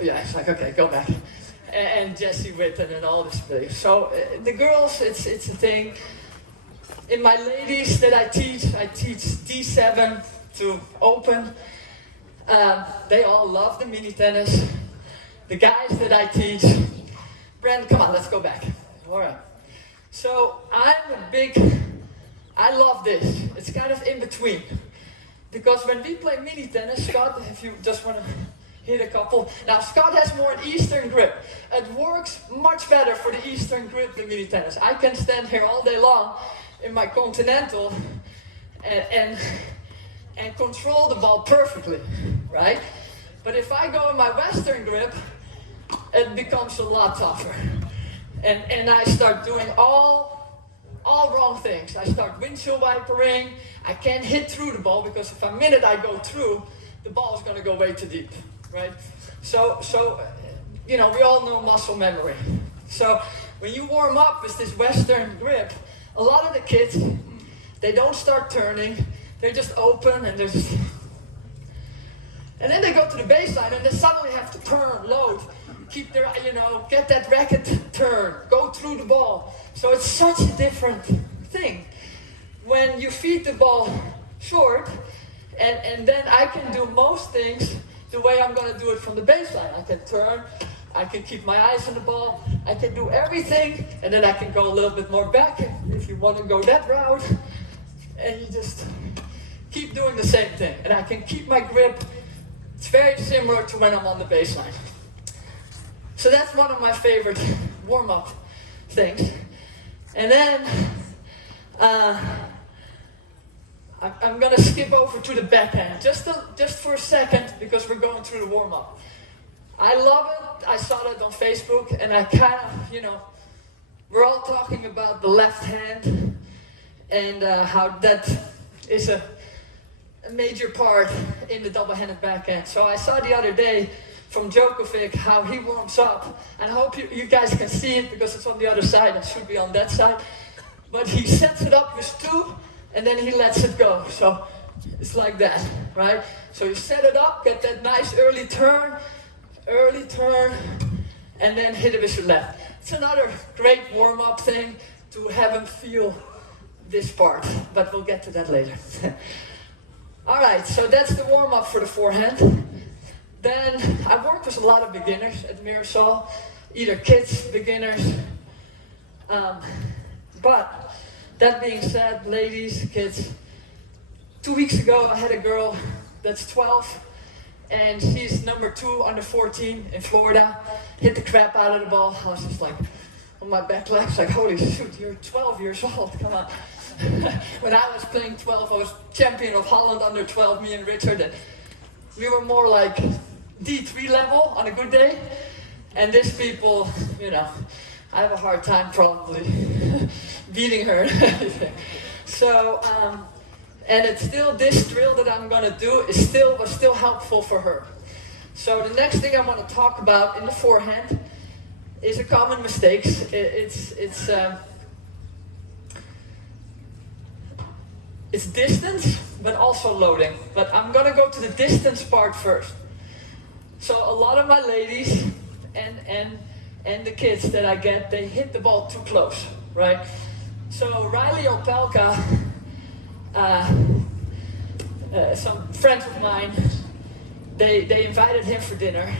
Yeah, it's like, okay, go back. And Jesse Witten and all this place. So the girls, it's a thing. In my ladies that I teach D7 to open. They all love the mini tennis. The guys that I teach, Brenda, come on, let's go back. All right. So I love this. It's kind of in between. Because when we play mini tennis, Scott, if you just want to hit a couple. Now, Scott has more an Eastern grip. It works much better for the Eastern grip than mini tennis. I can stand here all day long in my Continental and control the ball perfectly, right? But if I go in my Western grip, it becomes a lot tougher. And I start doing all wrong things. I start windshield wipering. I can't hit through the ball because if a minute I go through, the ball is going to go way too deep, right? So you know, we all know muscle memory. So when you warm up with this Western grip, a lot of the kids, they don't start turning. They're just open and they're just... And then they go to the baseline and they suddenly have to turn, load, keep their, you know, get that racket turn, go through the ball. So it's such a different thing. When you feed the ball short, and then I can do most things the way I'm going to do it from the baseline. I can turn, I can keep my eyes on the ball, I can do everything, and then I can go a little bit more back if you want to go that route. And you just keep doing the same thing. And I can keep my grip. It's very similar to when I'm on the baseline. So that's one of my favorite warm-up things. And then I'm going to skip over to the backhand just for a second because we're going through the warm-up. I love it. I saw that on Facebook and I kind of, you know, we're all talking about the left hand and how that is a major part in the double-handed backhand. So I saw the other day from Djokovic how he warms up. And I hope you guys can see it because it's on the other side. It should be on that side. But he sets it up with two and then he lets it go. So it's like that, right? So you set it up, get that nice early turn, and then hit it with your left. It's another great warm-up thing to have him feel this part, but we'll get to that later. All right, so that's the warm-up for the forehand. Then I worked with a lot of beginners at Mirasol, either kids, beginners. But that being said, ladies, kids, 2 weeks ago I had a girl that's 12, and she's number 2 under 14 in Florida. Hit the crap out of the ball. I was just like on my back legs, like, holy shoot, you're 12 years old, come on. When I was playing 12, I was champion of Holland under 12, me and Richard, and we were more like D3 level on a good day. And these people, you know, I have a hard time probably beating her. So, and it's still this drill that I'm going to do was still helpful for her. So the next thing I want to talk about in the forehand is a common mistake. It's distance, but also loading. But I'm going to go to the distance part first. So a lot of my ladies and the kids that I get, they hit the ball too close, right? So Riley Opelka, some friends of mine, they invited him for dinner,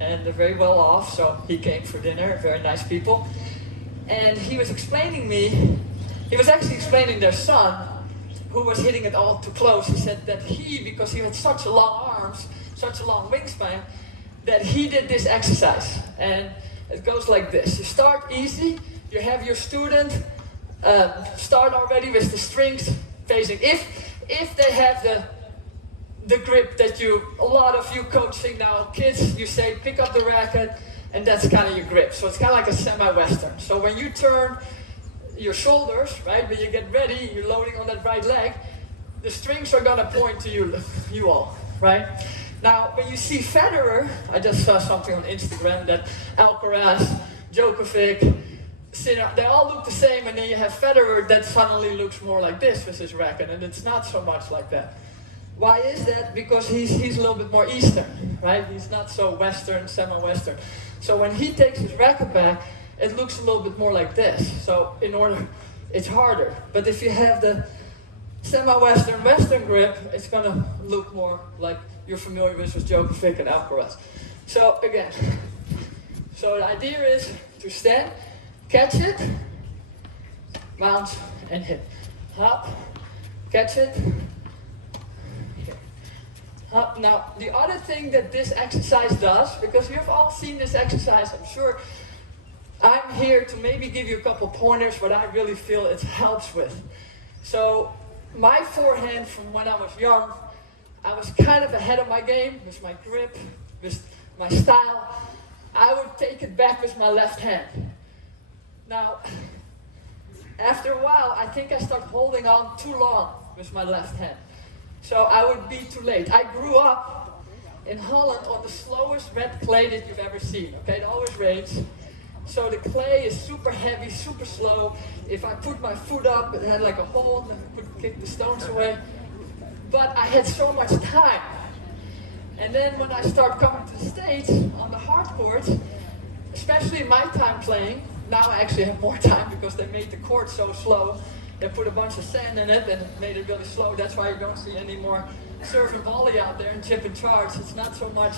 and they're very well off, so he came for dinner, very nice people. And he was explaining actually explaining their son, who was hitting it all too close. He said that because he had such long arms, such a long wingspan, that he did this exercise. And it goes like this. You start easy, you have your student start already with the strings facing. If they have the grip that a lot of you coaching now, kids, you say pick up the racket, and that's kind of your grip. So it's kind of like a semi-western. So when you turn your shoulders, right, when you get ready, you're loading on that right leg, the strings are gonna point to you all, right? Now, when you see Federer, I just saw something on Instagram that Alcaraz, Djokovic, Sinner, they all look the same, and then you have Federer that suddenly looks more like this with his racket, and it's not so much like that. Why is that? Because he's a little bit more Eastern, right? He's not so Western, semi-Western. So when he takes his racket back, it looks a little bit more like this. So it's harder. But if you have the semi-Western, Western grip, it's gonna look more like you're familiar with Djokovic and Alcaraz. So again, so the idea is to stand, catch it, bounce, and hit. Hop, catch it, hit. Hop. Now, the other thing that this exercise does, because you've all seen this exercise, I'm sure, I'm here to maybe give you a couple pointers what I really feel it helps with. So, my forehand from when I was young, I was kind of ahead of my game with my grip, with my style. I would take it back with my left hand. Now, after a while, I think I started holding on too long with my left hand. So I would be too late. I grew up in Holland on the slowest red clay that you've ever seen. Okay, it always rains. So the clay is super heavy, super slow. If I put my foot up, it had like a hole, and I could kick the stones away. But I had so much time. And then when I started coming to the States on the hard courts, especially in my time playing, now I actually have more time because they made the court so slow. They put a bunch of sand in it and it made it really slow. That's why you don't see any more serve and volley out there and chip and charge. It's not so much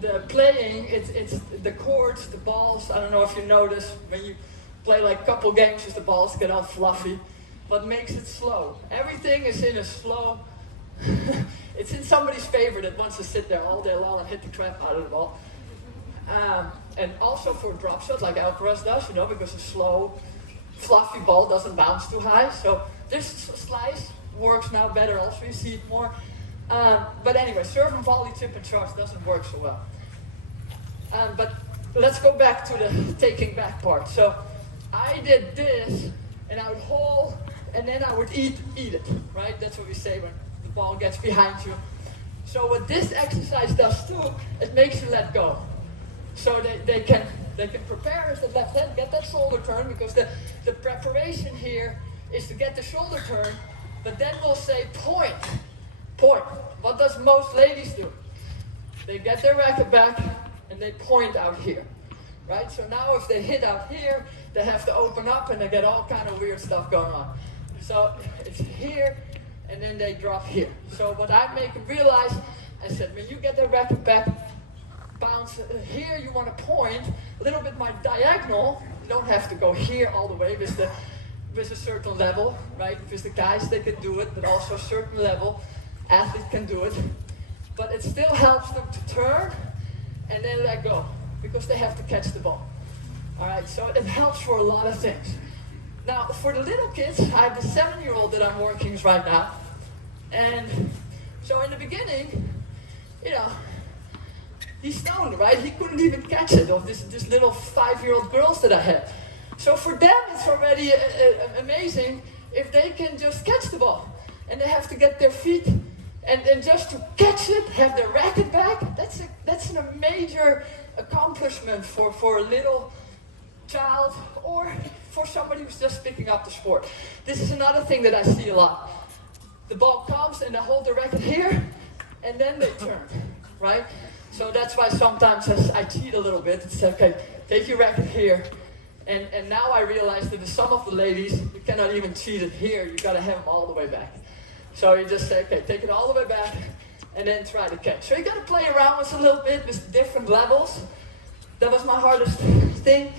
the playing, it's the courts, the balls. I don't know if you notice when you play like a couple games with the balls get all fluffy. What makes it slow? Everything is in a slow, it's in somebody's favor that wants to sit there all day long and hit the crap out of the ball. And also for drop shots like Alcaraz does, because a slow, fluffy ball doesn't bounce too high. So this slice works now better also, you see it more. But anyway, serve and volley, chip and charge doesn't work so well. But let's go back to the taking back part. So I did this, and I would hold, and then I would eat it, right? That's what we say when the ball gets behind you. So what this exercise does too, it makes you let go. So they can prepare with the left hand, get that shoulder turn, because the preparation here is to get the shoulder turn, but then we'll say point. What does most ladies do? They get their racket back and they point out here, right? So now if they hit out here, they have to open up and they get all kind of weird stuff going on. So it's here and then they drop here. So what I make them realize, I said, when you get the racket back, bounce here, you want to point a little bit more diagonal. You don't have to go here all the way with a certain level, right? With the guys, they can do it, but also a certain level, athlete can do it. But it still helps them to turn and then let go, because they have to catch the ball. All right, so it helps for a lot of things. Now, for the little kids, I have the 7-year-old that I'm working with right now. And so in the beginning, he's stoned, right? He couldn't even catch it, of this little 5-year-old girls that I had. So for them, it's already amazing if they can just catch the ball. And they have to get their feet, and just to catch it, have their racket back, that's a major accomplishment for a little child or for somebody who's just picking up the sport. This is another thing that I see a lot. The ball comes and they hold the racket here, and then they turn, right? So that's why sometimes I cheat a little bit. It's okay, take your racket here. And now I realize that some of the ladies, you cannot even cheat it here. You gotta have them all the way back. So you just say, okay, take it all the way back, and then try to catch. So you gotta play around with a little bit with different levels. That was my hardest thing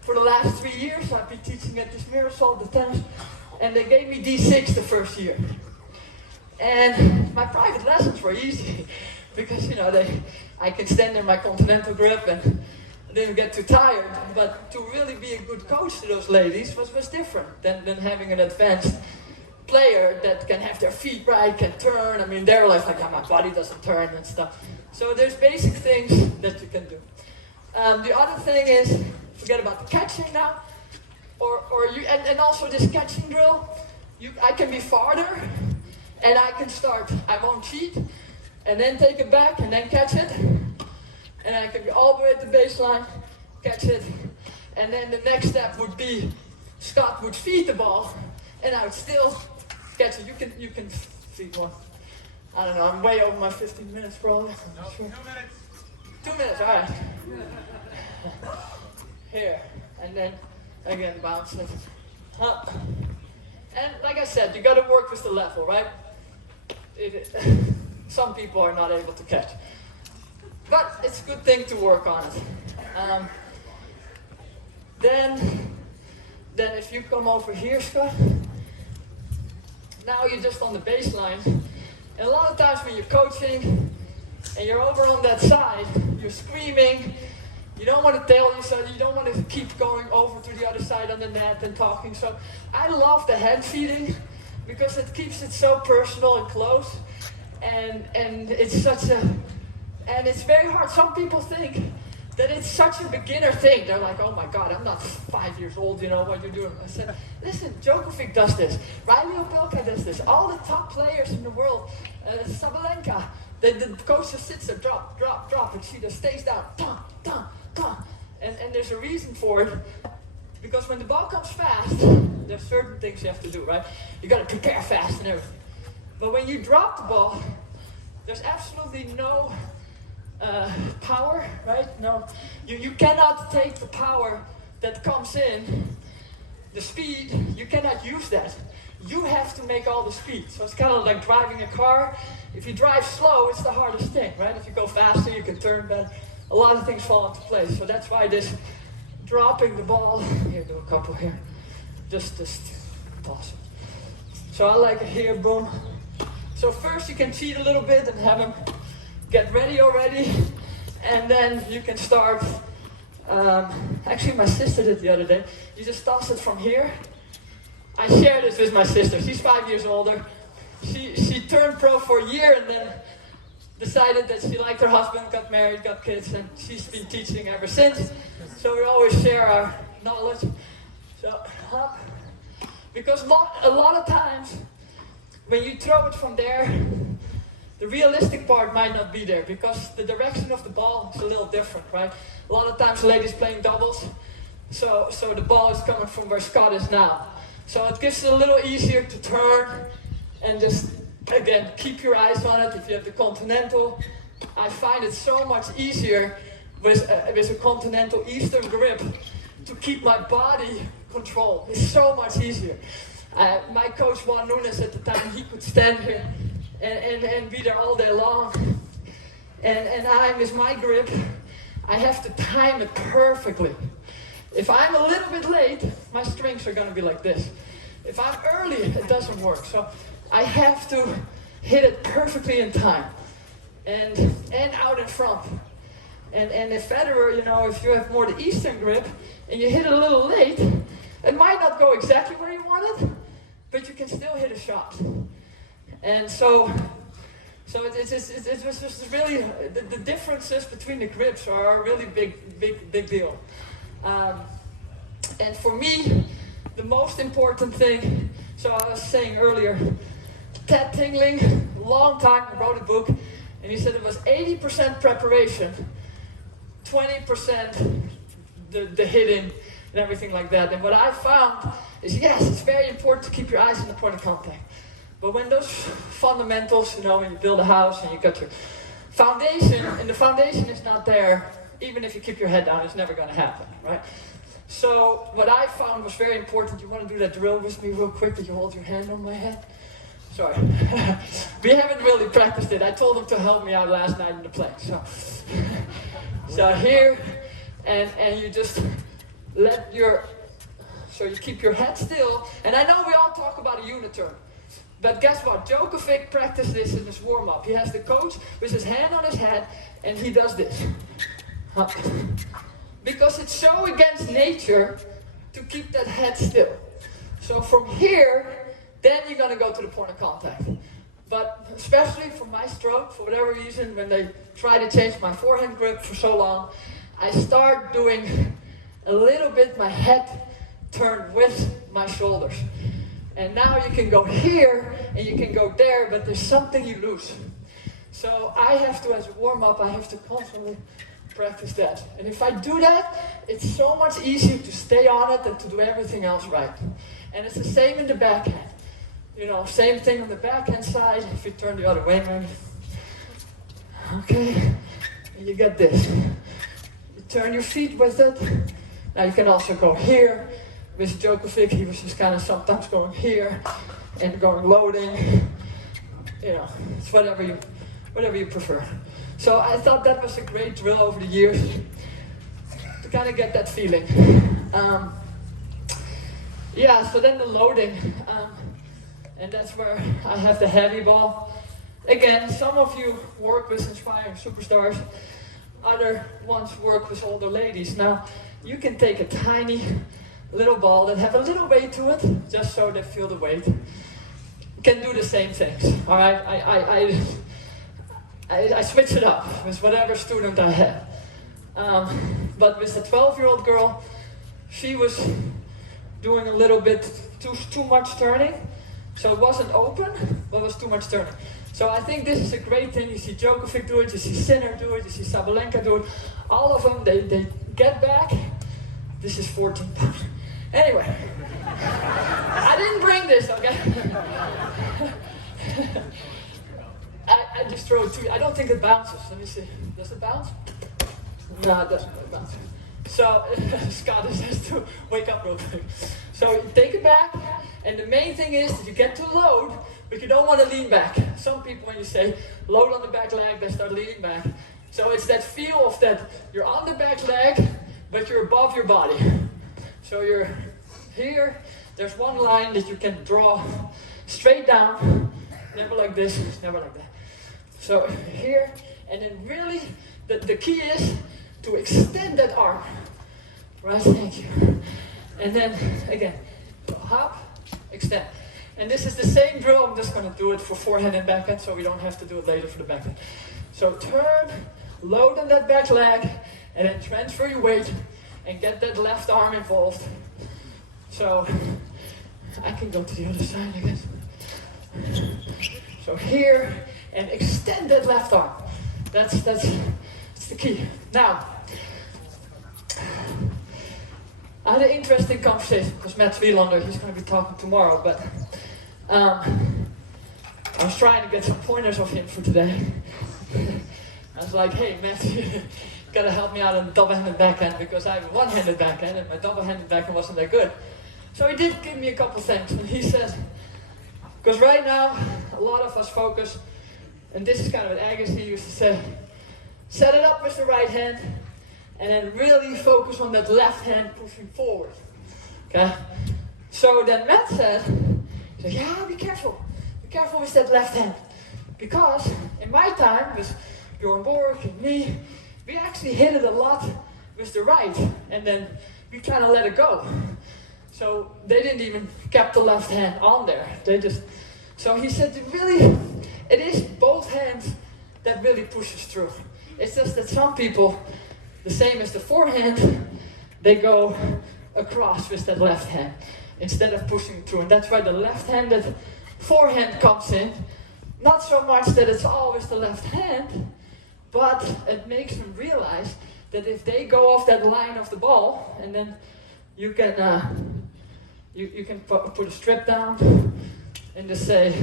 for the last 3 years. I've been teaching at this Mirasol, the tennis, and they gave me D6 the first year. And my private lessons were easy, because I can stand in my continental grip and didn't get too tired. But to really be a good coach to those ladies was different than having an advanced player that can have their feet right, can turn. I mean, they're like, my body doesn't turn and stuff. So there's basic things that you can do. The other thing is, forget about the catching now, and also this catching drill. I can be farther, and I can start. I won't cheat, and then take it back, and then catch it, and I can be all the way at the baseline, catch it, and then the next step would be Scott would feed the ball, and I would still catch it. You can feed one. I don't know, I'm way over my 15 minutes probably. No, Sure. 2 minutes. 2 minutes, alright. Here, and then again bounce it up. And like I said, you gotta work with the level, right? Some people are not able to catch. But it's a good thing to work on it. Then if you come over here, Scott, now you're just on the baseline. And a lot of times when you're coaching and you're over on that side, you're screaming, you don't want to tell yourself, you don't want to keep going over to the other side on the net and talking. So I love the hand feeding because it keeps it so personal and close. And it's such a, and it's very hard. Some people think that it's such a beginner thing. They're like, oh my God, I'm not 5 years old, you know what you're doing. I said, listen, Djokovic does this. Riley Opelka does this. All the top players in the world, Sabalenka, the coach just sits there, drop, drop, drop, and she just stays down, dun, dun, dun. And there's a reason for it. Because when the ball comes fast, there's certain things you have to do, right? You got to prepare fast and everything. But when you drop the ball, there's absolutely no power, right? No, you cannot take the power that comes in, the speed, you cannot use that. You have to make all the speed. So it's kind of like driving a car. If you drive slow, it's the hardest thing, right? If you go faster, you can turn better. A lot of things fall into place. So that's why this dropping the ball, here, do a couple here. Just awesome. So I like it here, boom. So first you can cheat a little bit and have him get ready already, and then you can start. Actually, my sister did the other day. You just toss it from here. I share this with my sister. She's 5 years older. She turned pro for a year and then decided that she liked her husband, got married, got kids, and she's been teaching ever since. So we always share our knowledge. So up, because a lot of times when you throw it from there, the realistic part might not be there because the direction of the ball is a little different, right? A lot of times ladies playing doubles, so the ball is coming from where Scott is now. So it gives it a little easier to turn and just, again, keep your eyes on it. If you have the continental, I find it so much easier with a continental Eastern grip to keep my body controlled. It's so much easier. My coach Juan Nunes at the time, he could stand here and be there all day long. And I, with my grip, I have to time it perfectly. If I'm a little bit late, my strings are going to be like this. If I'm early, it doesn't work. So I have to hit it perfectly in time and out in front. And if Federer, you know, if you have more the Eastern grip and you hit it a little late, it might not go exactly where you want it, but you can still hit a shot. And so it's just really, the differences between the grips are a really big deal. And for me, the most important thing, so I was saying earlier, Ted Tingling, long time, wrote a book, and he said it was 80% preparation, 20% the hitting and everything like that. And what I found is, yes, it's very important to keep your eyes on the point of contact. But when those fundamentals, you know, when you build a house and you got your foundation, and the foundation is not there, even if you keep your head down, it's never going to happen, right? So what I found was very important. You want to do that drill with me real quick, that you hold your hand on my head? Sorry. We haven't really practiced it. I told him to help me out last night in the plane. So here, and you just let so you keep your head still. And I know we all talk about a uniturn. But guess what? Djokovic practiced this in his warm-up. He has the coach with his hand on his head, and he does this. Because it's so against nature to keep that head still. So from here, then you're going to go to the point of contact. But especially for my stroke, for whatever reason, when they try to change my forehand grip for so long, I start doing a little bit my head turned with my shoulders. And now you can go here, and you can go there, but there's something you lose. So I have to, as a warm-up, I have to constantly practice that. And if I do that, it's so much easier to stay on it than to do everything else right. And it's the same in the backhand. You know, same thing on the backhand side. If you turn the other way, maybe. Okay, and you get this. You turn your feet with it. Now you can also go here. With Djokovic, he was just kind of sometimes going here and going loading. You know, it's whatever you prefer. So I thought that was a great drill over the years to kind of get that feeling. Yeah, so then the loading, and that's where I have the heavy ball. Again, some of you work with inspiring superstars, other ones work with older ladies. Now, you can take a tiny little ball that have a little weight to it, just so they feel the weight. You can do the same things, all right? I switch it up with whatever student I had. But with the 12-year-old girl, she was doing a little bit too much turning. So it wasn't open, but it was too much turning. So I think this is a great thing. You see Djokovic do it, you see Sinner do it, you see Sabalenka do it. All of them, they get back. This is 14 pounds. Anyway, I didn't bring this, okay? I just throw it to you. I don't think it bounces. Let me see. Does it bounce? No, it doesn't really bounce. So, Scott has to wake up real quick. So, you take it back, and the main thing is that you get to load, but you don't want to lean back. Some people, when you say load on the back leg, they start leaning back. So, it's that feel of that you're on the back leg, but you're above your body. So, you're here, there's one line that you can draw straight down, never like this, never like that. So, here, and then really, the key is to extend that arm. Right, thank you. And then, again, hop, extend. And this is the same drill, I'm just going to do it for forehand and backhand, so we don't have to do it later for the backhand. So turn, load on that back leg, and then transfer your weight, and get that left arm involved. So, I can go to the other side, I guess. So here, and extend that left arm. That's the key. Now, I had an interesting conversation because Matt Wielander, he's going to be talking tomorrow, but I was trying to get some pointers of him for today. I was like, hey Matt, you gotta help me out on the double-handed backhand because I have a one-handed backhand and my double-handed backhand wasn't that good. So he did give me a couple things, and he said, because right now, a lot of us focus, and this is kind of what Agassi used to say, set it up with the right hand, and then really focus on that left hand pushing forward. Okay? So then Matt said, yeah, be careful with that left hand. Because in my time, with Bjorn Borg and me, we actually hit it a lot with the right, and then we kind of let it go. So they didn't even kept the left hand on there. So he said, it is both hands that really pushes through. It's just that some people, the same as the forehand, they go across with that left hand instead of pushing through. And that's why the left-handed forehand comes in. Not so much that it's always the left hand, but it makes them realize that if they go off that line of the ball, and then you can you can put a strip down and just say,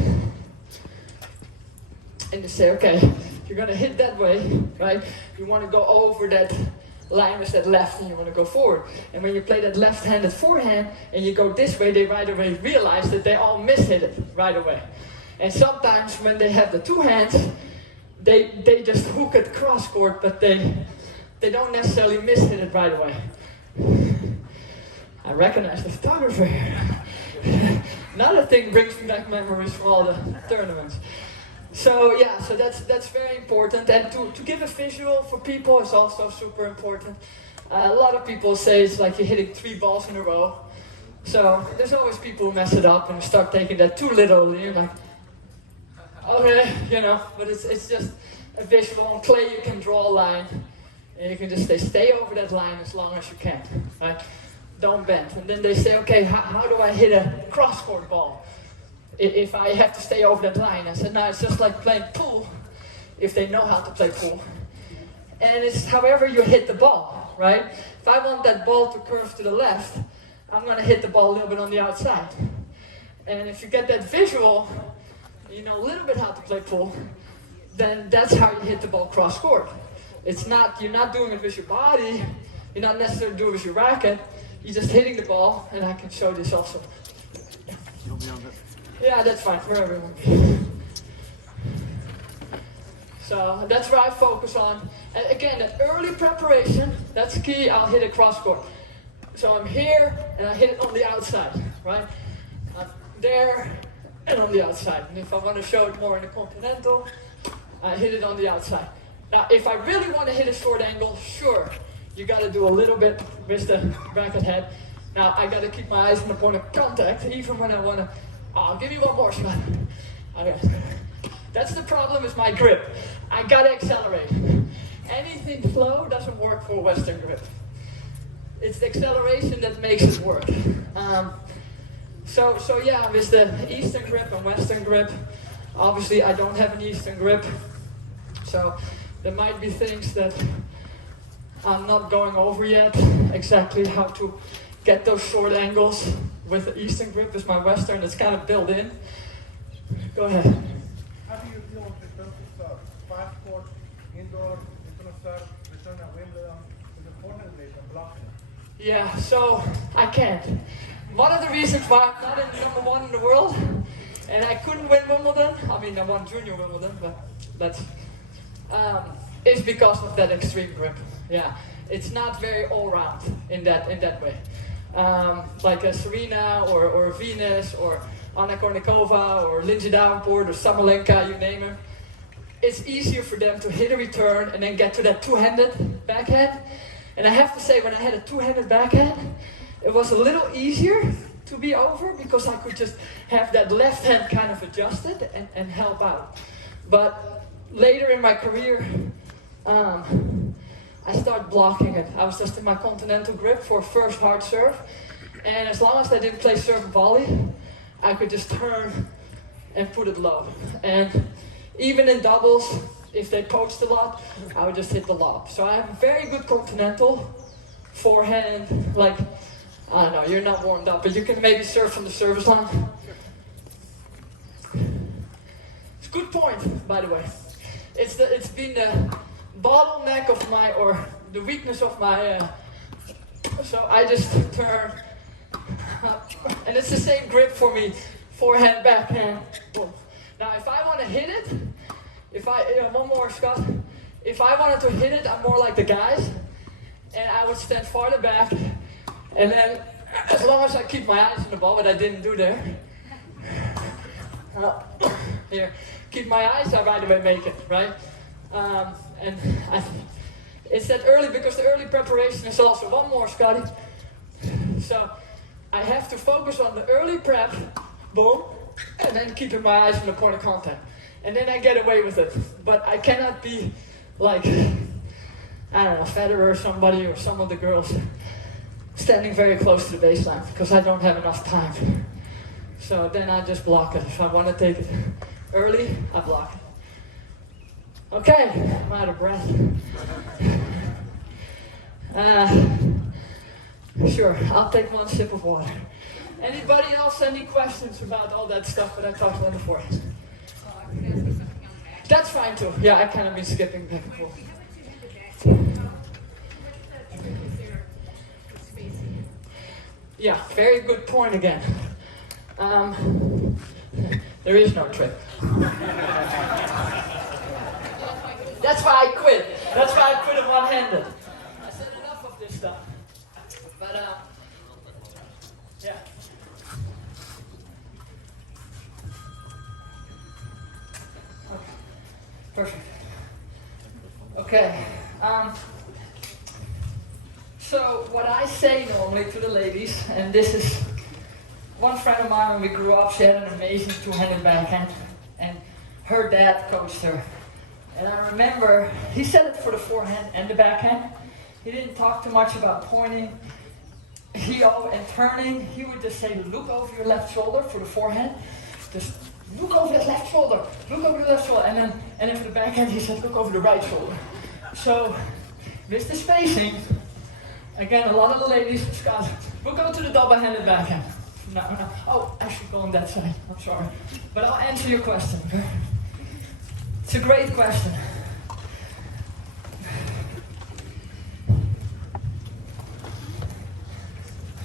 okay, you're gonna hit that way, right? You want to go over that line with that left, and you want to go forward. And when you play that left-handed forehand and you go this way, they right away realize that they all miss-hit it right away. And sometimes when they have the two hands, they just hook it cross-court, but they don't necessarily miss-hit it right away. I recognize the photographer here. Another thing brings me back memories from all the tournaments. So yeah, so that's very important, and to give a visual for people is also super important. A lot of people say it's like you're hitting 3 balls in a row. So there's always people who mess it up and start taking that too literally. You're like, okay, but it's just a visual. On clay you can draw a line, and you can just stay over that line as long as you can, right? Don't bend. And then they say, okay, how do I hit a cross-court ball if I have to stay over that line? I said, no, it's just like playing pool, if they know how to play pool. And it's however you hit the ball, right? If I want that ball to curve to the left, I'm going to hit the ball a little bit on the outside. And if you get that visual, you know a little bit how to play pool, then that's how you hit the ball cross court. It's not, you're not doing it with your body, you're not necessarily doing it with your racket, you're just hitting the ball, and I can show this also. You'll be on this. Yeah, that's fine for everyone. So that's where I focus on. And again, that early preparation, that's key. I'll hit it cross court. So I'm here, and I hit it on the outside, right? I'm there, and on the outside. And if I want to show it more in the continental, I hit it on the outside. Now, if I really want to hit a short angle, sure, you got to do a little bit with the racket head. Now, I got to keep my eyes on the point of contact, even when I want to. Oh, give me one more shot. Okay. That's the problem with my grip. I got to accelerate. Anything slow doesn't work for a Western grip. It's the acceleration that makes it work. So yeah, with the Eastern grip and Western grip, obviously I don't have an Eastern grip. So there might be things that I'm not going over yet, exactly how to get those short angles with the Eastern grip with my Western. It's kind of built in. Go ahead. How do you feel in terms of fast court, indoor, internal serve, return at Wimbledon, with the forehand base and blocking? Yeah, so I can't. One of the reasons why I'm not in number one in the world, and I couldn't win Wimbledon, I mean I won junior Wimbledon, but that's, is because of that extreme grip. Yeah, it's not very all-round in that way. Like a Serena or Venus or Anna Kournikova or Lindsay Davenport or Samolenka, you name them. It's easier for them to hit a return and then get to that two-handed backhand. And I have to say, when I had a two-handed backhand, it was a little easier to be over because I could just have that left hand kind of adjusted and help out. But later in my career, I started blocking it. I was just in my continental grip for first hard serve. And as long as I didn't play serve and volley, I could just turn and put it low. And even in doubles, if they poached a lot, I would just hit the lob. So I have a very good continental forehand. Like, I don't know, you're not warmed up, but you can maybe serve from the service line. It's a good point, by the way. It's been the bottleneck of my, or the weakness of my, so I just turn, and it's the same grip for me, forehand, backhand. Boom. Now if I want to hit it, one more, Scott, if I wanted to hit it, I'm more like the guys, and I would stand farther back, and then as long as I keep my eyes on the ball, but I didn't do there, here, keep my eyes, I right away make it, right? And it's that early, because the early preparation is also, one more, Scotty. So I have to focus on the early prep, boom, and then keeping my eyes on the point of contact. And then I get away with it. But I cannot be like, I don't know, Federer or somebody, or some of the girls standing very close to the baseline, because I don't have enough time. So then I just block it. If I want to take it early, I block it. Okay, I'm out of breath. Sure, I'll take one sip of water. Anybody else, any questions about all that stuff that I talked about before? That's fine too. Yeah, I kind of been skipping back and forth. Yeah, very good point again. There is no trick. That's why I quit. That's why I quit it one-handed. I said enough of this stuff. But, yeah. Okay. Perfect. Okay. So what I say normally to the ladies, and this is one friend of mine when we grew up, she had an amazing two-handed backhand, and her dad coached her. And I remember, he said it for the forehand and the backhand. He didn't talk too much about pointing. And turning, he would just say, look over your left shoulder for the forehand. Just look over that left shoulder. Look over the left shoulder. And then for the backhand, he said, look over the right shoulder. So, with the spacing, again, a lot of the ladies, Scott, we'll go to the double-handed backhand. No. Oh, I should go on that side. I'm sorry. But I'll answer your question, okay? It's a great question.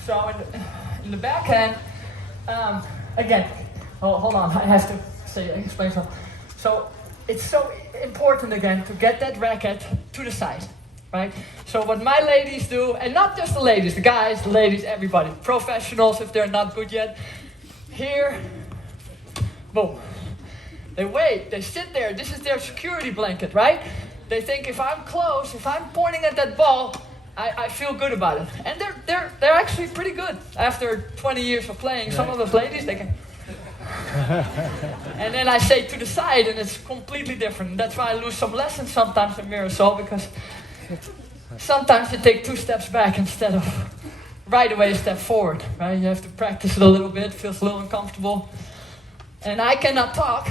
So in the backhand, again, hold on, I have to explain something. So it's so important again to get that racket to the side, right? So what my ladies do, and not just the ladies, the guys, the ladies, everybody, professionals if they're not good yet, here, boom. They wait, they sit there, this is their security blanket, right? They think if I'm close, if I'm pointing at that ball, I feel good about it. And they're actually pretty good after 20 years of playing. Some of those ladies, they can. And then I say to the side, and it's completely different. That's why I lose some lessons sometimes in Mirasol, because sometimes you take 2 steps back instead of right away a step forward, right? You have to practice it a little bit, feels a little uncomfortable. And I cannot talk,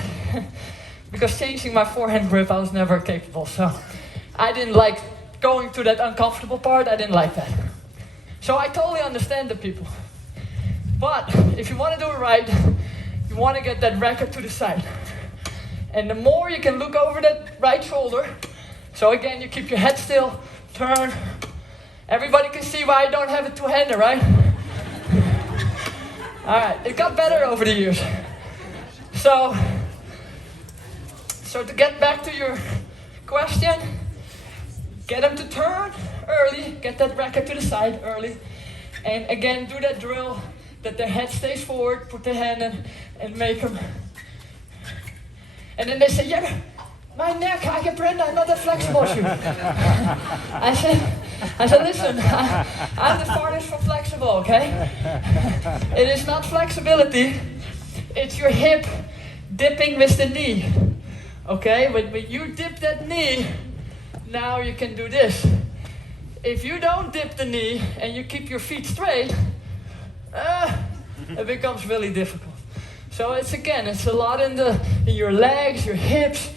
because changing my forehand grip, I was never capable. So I didn't like going to that uncomfortable part. I didn't like that. So I totally understand the people. But if you want to do it right, you want to get that racket to the side. And the more you can look over that right shoulder, so again, you keep your head still, turn. Everybody can see why I don't have a two-hander, right? All right, it got better over the years. So to get back to your question, get them to turn early, get that racket to the side early, and again, do that drill that their head stays forward, put their hand in, and make them. And then they say, yeah, my neck, I get Brenda, I'm not that flexible as you. I said, listen, I'm the farthest from flexible, okay? It is not flexibility, it's your hip dipping with the knee, okay? When you dip that knee, now you can do this. If you don't dip the knee and you keep your feet straight, it becomes really difficult. So it's a lot in your legs, your hips,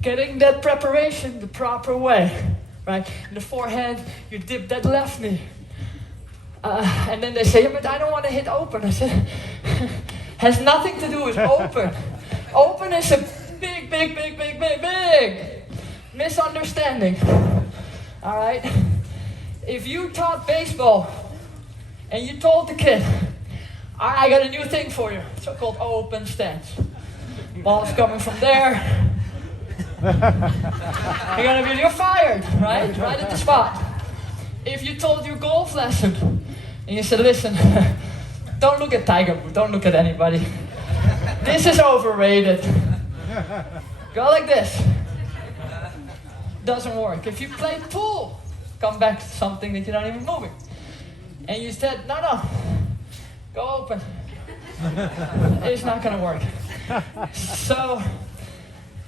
getting that preparation the proper way, right? In the forehand, you dip that left knee. And then they say, yeah, but I don't want to hit open. I said, has nothing to do with open. Open is a big misunderstanding. All right? If you taught baseball and you told the kid, I got a new thing for you, so-called open stance. Ball's coming from there. You're fired, right? Right at the spot. If you told your golf lesson and you said, listen, don't look at Tiger, don't look at anybody. This is overrated. Go like this. Doesn't work. If you play pool, come back to something that you're not even moving. And you said, no, go open. It's not gonna work. So,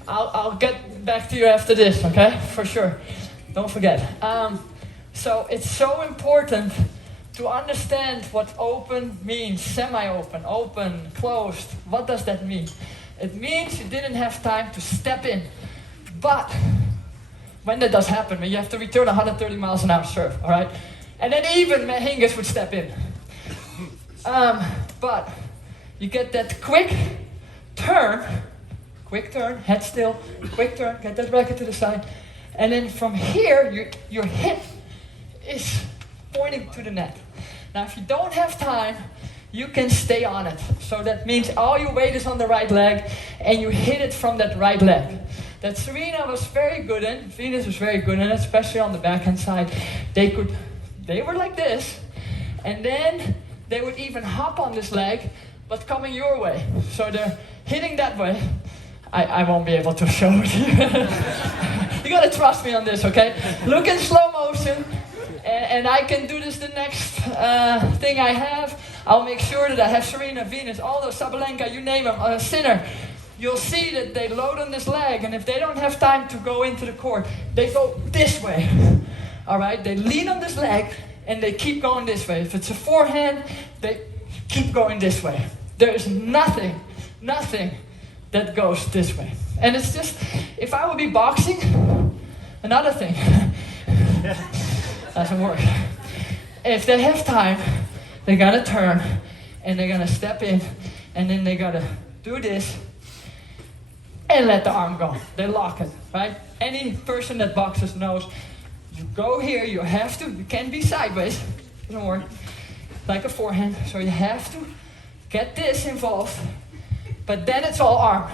I'll get back to you after this, okay? For sure. Don't forget. So it's so important to understand what open means, semi-open, open, closed. What does that mean? It means you didn't have time to step in. But when that does happen, when you have to return 130 miles an hour serve, all right? And then even Hingis would step in. But you get that quick turn, head still, quick turn, get that racket to the side. And then from here, your hip is pointing to the net. Now, if you don't have time, you can stay on it. So that means all your weight is on the right leg, and you hit it from that right leg. That Serena was very good in, Venus was very good in, especially on the backhand side. They were like this, and then they would even hop on this leg, but coming your way. So they're hitting that way. I won't be able to show it. You gotta trust me on this, okay? Look in slow motion, and I can do this the next thing I have. I'll make sure that I have Serena, Venus, all those, Sabalenka, you name them, Sinner. You'll see that they load on this leg, and if they don't have time to go into the court, they go this way. All right, they lean on this leg, and they keep going this way. If it's a forehand, they keep going this way. There is nothing that goes this way. And it's just, if I would be boxing, another thing, doesn't work. If they have time, they gotta turn and they're gonna step in, and then they gotta do this, and let the arm go. They lock it, right? Any person that boxes knows, you go here, you have to, you can't be sideways, doesn't work, like a forehand, so you have to get this involved, but then it's all arm.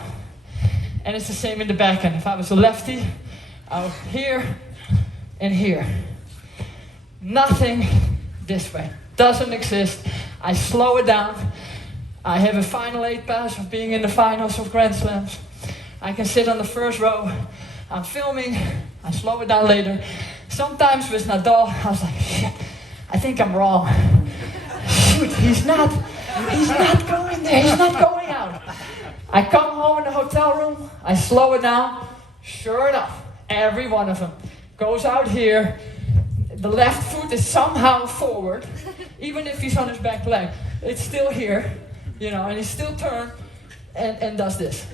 And it's the same in the backhand. If I was a lefty, I was here and here. Nothing this way. Doesn't exist. I slow it down. I have a final 8 pass of being in the finals of Grand Slams. I can sit on the first row. I'm filming. I slow it down later. Sometimes with Nadal, I was like, shit, I think I'm wrong. Shoot, he's not going there. He's not going out. I come home in the hotel room. I slow it down. Sure enough, every one of them goes out here. The left foot is somehow forward, even if he's on his back leg. It's still here, you know, and he's still turned and does this.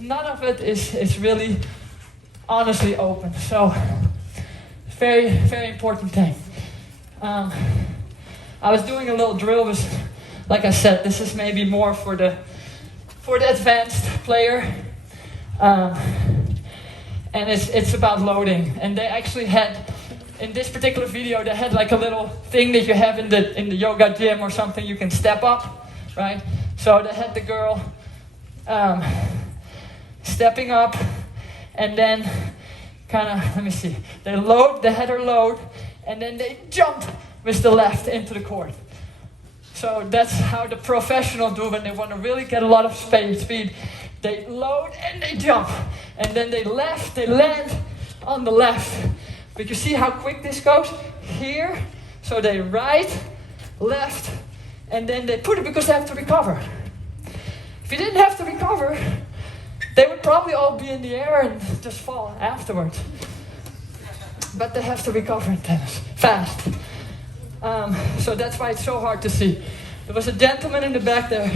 None of it is really honestly open. So, very, very important thing. I was doing a little drill with, like I said, this is maybe more for the advanced player. And it's about loading. And they actually had, in this particular video, they had like a little thing that you have in the yoga gym or something, you can step up, right? So they had the girl stepping up, and then kind of, let me see, they had her load, and then they jump with the left into the court. So that's how the professionals do when they want to really get a lot of speed. They load and they jump, and then they land on the left. But you see how quick this goes? Here, so they right, left, and then they put it because they have to recover. If you didn't have to recover, they would probably all be in the air and just fall afterwards. But they have to recover in tennis, fast. So that's why it's so hard to see. There was a gentleman in the back there.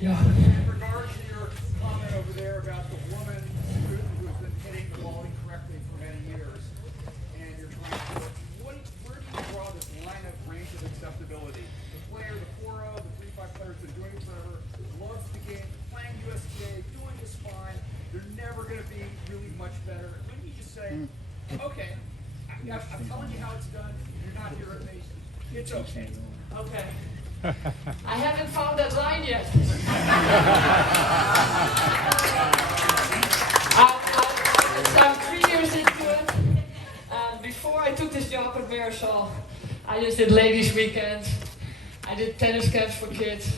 Yeah. In regard to your comment over there about the woman who has been hitting the ball incorrectly for many years, and you're trying to, where do you draw this line of range of acceptability? The player, the 4-0, the 3-5 player's been doing it forever, loves the game, playing USTA, doing this fine, they're never going to be really much better. When you just say, okay, I'm telling you how it's done, you're not here at me, it's okay. Okay. I haven't found that line yet. I'm 3 years into it. Before I took this job at Marisol, I just did ladies' weekends. I did tennis camps for kids.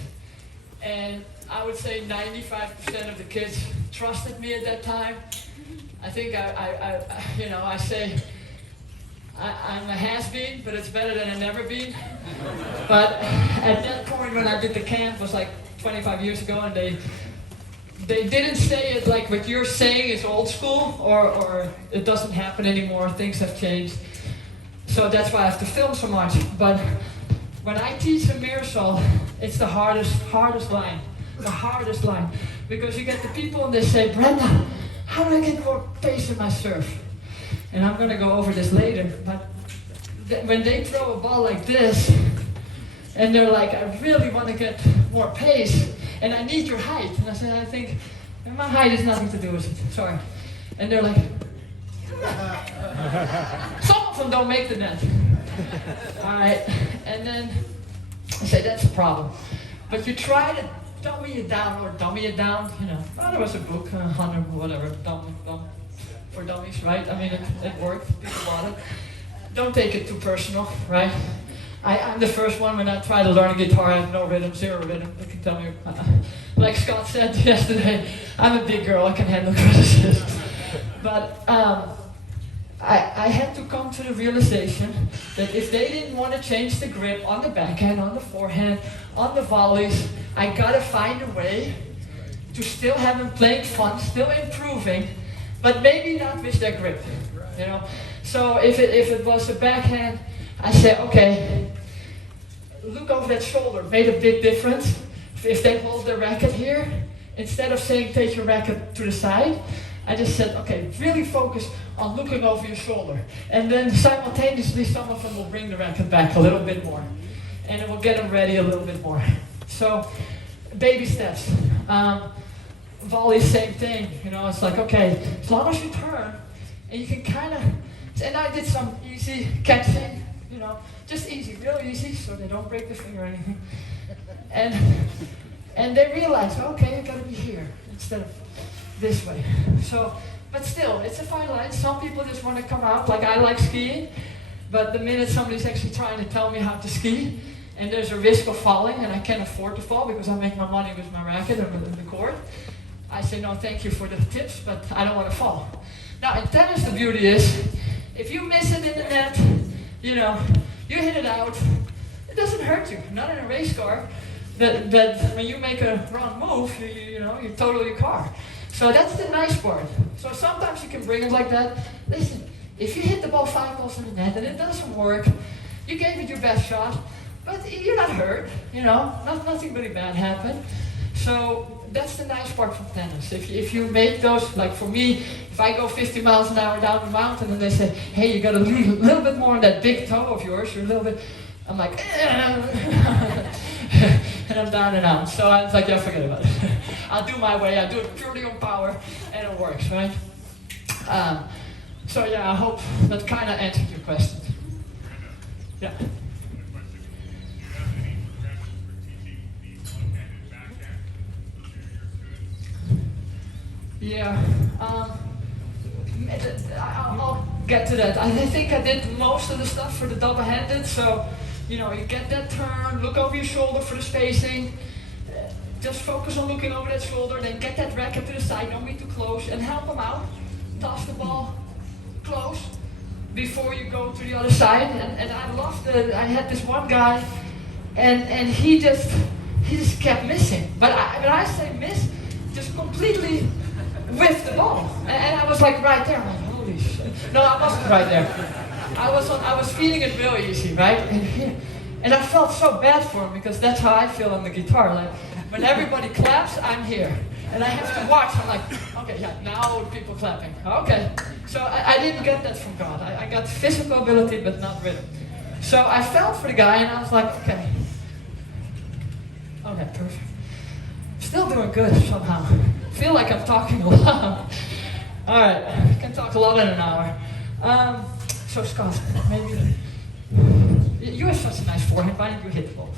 And I would say 95% of the kids trusted me at that time. I think I say, I'm a has-been, but it's better than a never-been. But at that point when I did the camp was like 25 years ago, and they didn't say it like what you're saying is old school, or it doesn't happen anymore, things have changed. So that's why I have to film so much. But when I teach in Marisol, it's the hardest line. The hardest line. Because you get the people and they say, Brenda, how do I get more pace in my serve? And I'm going to go over this later, but when they throw a ball like this, and they're like, I really want to get more pace, and I need your height. And I said, I think, my height has nothing to do with it, sorry. And they're like, some of them don't make the net. All right, and then I say, that's a problem. But you try to dummy it down, you know. Oh, there was a book, 100, whatever, dumb. For dummies, right? I mean, it worked. People bought it. Don't take it too personal, right? I'm the first one when I try to learn a guitar. I have no rhythm, 0 rhythm. You can tell me, like Scott said yesterday, I'm a big girl. I can handle criticism. But I had to come to the realization that if they didn't want to change the grip on the backhand, on the forehand, on the volleys, I gotta find a way to still have them playing fun, still improving, but maybe not with their grip, you know. So if it was a backhand, I say, okay, look over that shoulder. Made a big difference. If they hold the racket here, instead of saying take your racket to the side, I just said, okay, really focus on looking over your shoulder. And then simultaneously, some of them will bring the racket back a little bit more. And it will get them ready a little bit more. So, baby steps. Volley, same thing. You know, it's like, okay, as long as you turn, and you can kind of, and I did some easy catching, you know, just easy, real easy, so they don't break the finger or anything. And they realize, okay, I gotta be here instead of this way. So, but still, it's a fine line. Some people just want to come out, like I like skiing, but the minute somebody's actually trying to tell me how to ski, and there's a risk of falling, and I can't afford to fall because I make my money with my racket and with the court, I say, no, thank you for the tips, but I don't want to fall. Now, in tennis, the beauty is, if you miss it in the net, you know, you hit it out, it doesn't hurt you. Not in a race car, that when you make a wrong move, you know, you total your car. So that's the nice part. So sometimes you can bring it like that. Listen, if you hit the ball 5 balls in the net and it doesn't work, you gave it your best shot, but you're not hurt, you know, nothing really bad happened. So that's the nice part from tennis. If you make those, like for me, if I go 50 miles an hour down the mountain and they say, hey, you got to lean a little bit more on that big toe of yours, you're a little bit, I'm like, and I'm down and out. So I was like, yeah, forget about it. I'll do my way, I'll do it purely on power, and it works, right? So yeah, I hope that kind of answered your question. Yeah. Yeah, I'll get to that. I think I did most of the stuff for the double-handed, so, you know, you get that turn, look over your shoulder for the spacing, just focus on looking over that shoulder, then get that racket to the side, don't be too close, and help them out. Toss the ball close before you go to the other side, and I loved it. I had this one guy, and he just kept missing. But when I say miss, just completely whiffed the ball, and I was like right there. I'm like, holy shit! No, I wasn't right there. I was feeling it real easy, right? And I felt so bad for him because that's how I feel on the guitar. Like when everybody claps, I'm here, and I have to watch. I'm like, okay, yeah, now people clapping. Okay, so I didn't get that from God. I got physical ability, but not rhythm. So I felt for the guy, and I was like, okay, perfect. Still doing good somehow. Feel like I'm talking a lot. All right, I can talk a lot in an hour. So Scott, maybe you have such a nice forehand. Why didn't you hit the ball?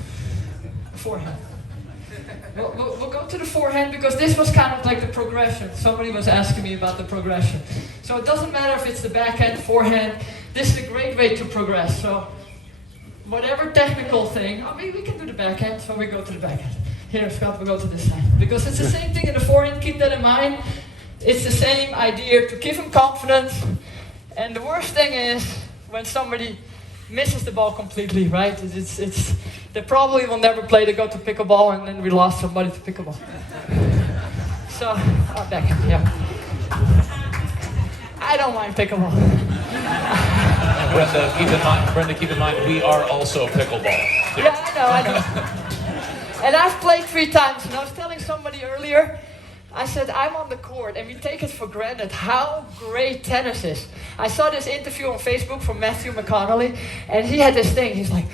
Forehand. We'll go to the forehand because this was kind of like the progression. Somebody was asking me about the progression. So it doesn't matter if it's the backhand, forehand. This is a great way to progress. So whatever technical thing, I mean, we can do the backhand, so we go to the backhand. Here, Scott, we'll go to this side. Because it's the same thing in the forehand, keep that in mind. It's the same idea to give him confidence. And the worst thing is when somebody misses the ball completely, right? They probably will never play, they go to pickleball and then we lost somebody to pickleball. So, backhand, yeah. I don't mind pickleball. And Brenda, keep in mind, we are also pickleball. Yeah, I know. And I've played 3 times, and I was telling somebody earlier, I said, I'm on the court, and we take it for granted how great tennis is. I saw this interview on Facebook from Matthew McConnelly, and he had this thing, he's like,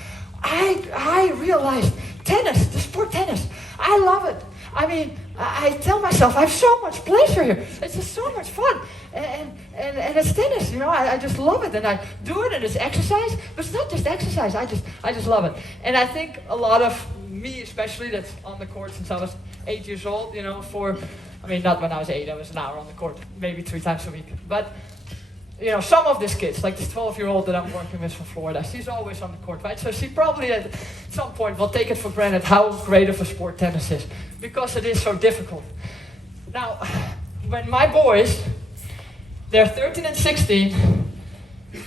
I realized tennis, the sport tennis, I love it. I mean, I tell myself, I have so much pleasure here. It's just so much fun. And it's tennis, you know, I just love it. And I do it, and it's exercise, but it's not just exercise, I just love it. And I think a lot of me especially, that's on the court since I was 8 years old, you know, not when I was 8, I was an hour on the court, maybe 3 times a week. But, you know, some of these kids, like this 12-year-old that I'm working with from Florida, she's always on the court, right? So she probably at some point will take it for granted how great of a sport tennis is, because it is so difficult. Now, when my boys, they're 13 and 16,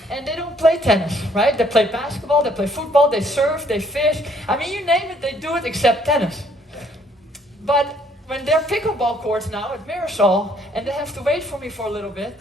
and they don't play tennis, right? They play basketball, they play football, they surf, they fish. I mean, you name it, they do it except tennis. But when they're pickleball courts now at Mirasol, and they have to wait for me for a little bit,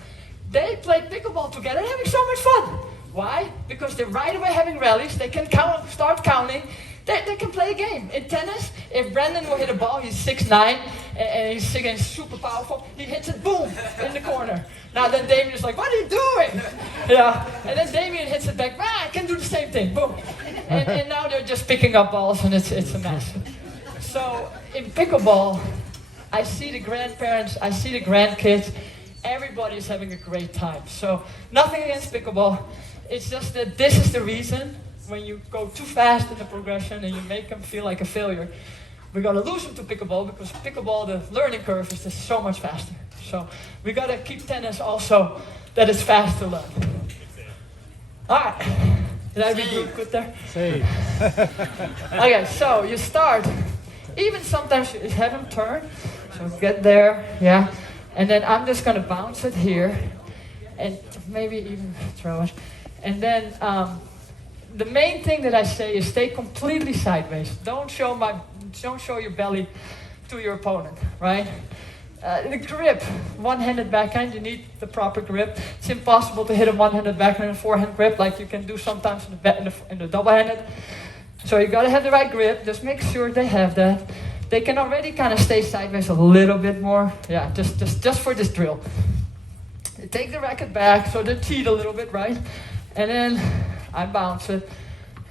they play pickleball together and having so much fun. Why? Because they're right away having rallies, they can start counting, they can play a game. In tennis, if Brendan will hit a ball, he's 6'9", and he's again super powerful, he hits it, boom, in the corner. Now then Damien is like, what are you doing? Yeah. And then Damien hits it back, I can do the same thing, boom. And now they're just picking up balls and it's a mess. So in pickleball, I see the grandparents, I see the grandkids, everybody's having a great time. So nothing against pickleball, it's just that this is the reason when you go too fast in the progression and you make them feel like a failure, we're gonna lose them to pickleball because pickleball, the learning curve is just so much faster. So we gotta keep tennis also that it's fast to learn. All right, did I read good there? Save. Okay, so you start, even sometimes you have him turn, so get there, yeah, and then I'm just gonna bounce it here, and maybe even throw it, and then the main thing that I say is stay completely sideways. Don't show your belly to your opponent, right? The grip, one-handed backhand, you need the proper grip. It's impossible to hit a one-handed backhand and a forehand grip like you can do sometimes in the double-handed. So you gotta have the right grip, just make sure they have that. They can already kind of stay sideways a little bit more. Yeah, just for this drill. You take the racket back, so they cheat a little bit, right? And then I bounce it,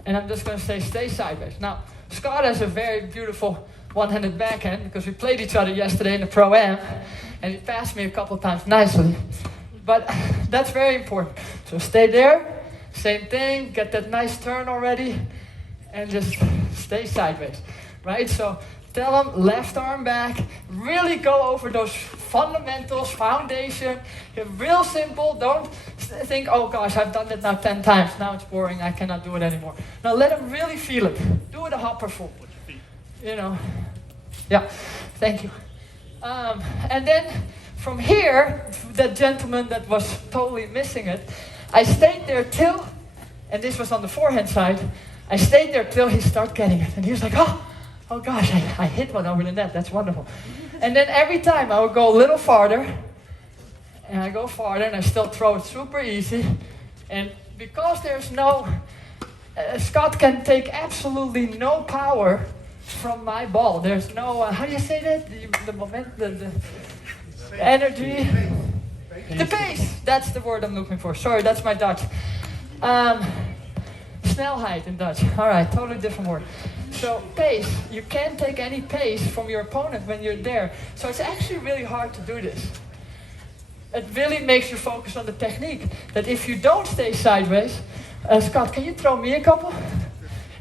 and I'm just gonna say stay sideways. Now, Scott has a very beautiful one-handed backhand because we played each other yesterday in the Pro-Am, and he passed me a couple times nicely. But that's very important. So stay there, same thing, get that nice turn already, and just stay sideways, right? So tell them left arm back, really go over those fundamentals, foundation, real simple. Don't think, oh gosh, I've done that now 10 times, now it's boring, I cannot do it anymore. Now let them really feel it. Do it a hopper full. You know, yeah, thank you. And then from here, that gentleman that was totally missing it, I stayed there till, and this was on the forehand side, I stayed there till he started getting it. And he was like, oh gosh, I hit one over the net, that's wonderful. And then every time I would go a little farther, and I go farther, and I still throw it super easy. And because there's no, Scott can take absolutely no power from my ball. There's no, how do you say that? The moment, the energy, the pace. That's the word I'm looking for. Sorry, that's my Dutch. Snelheid in Dutch. All right, totally different word. So pace. You can't take any pace from your opponent when you're there. So it's actually really hard to do this. It really makes you focus on the technique. That if you don't stay sideways, Scott, can you throw me a couple?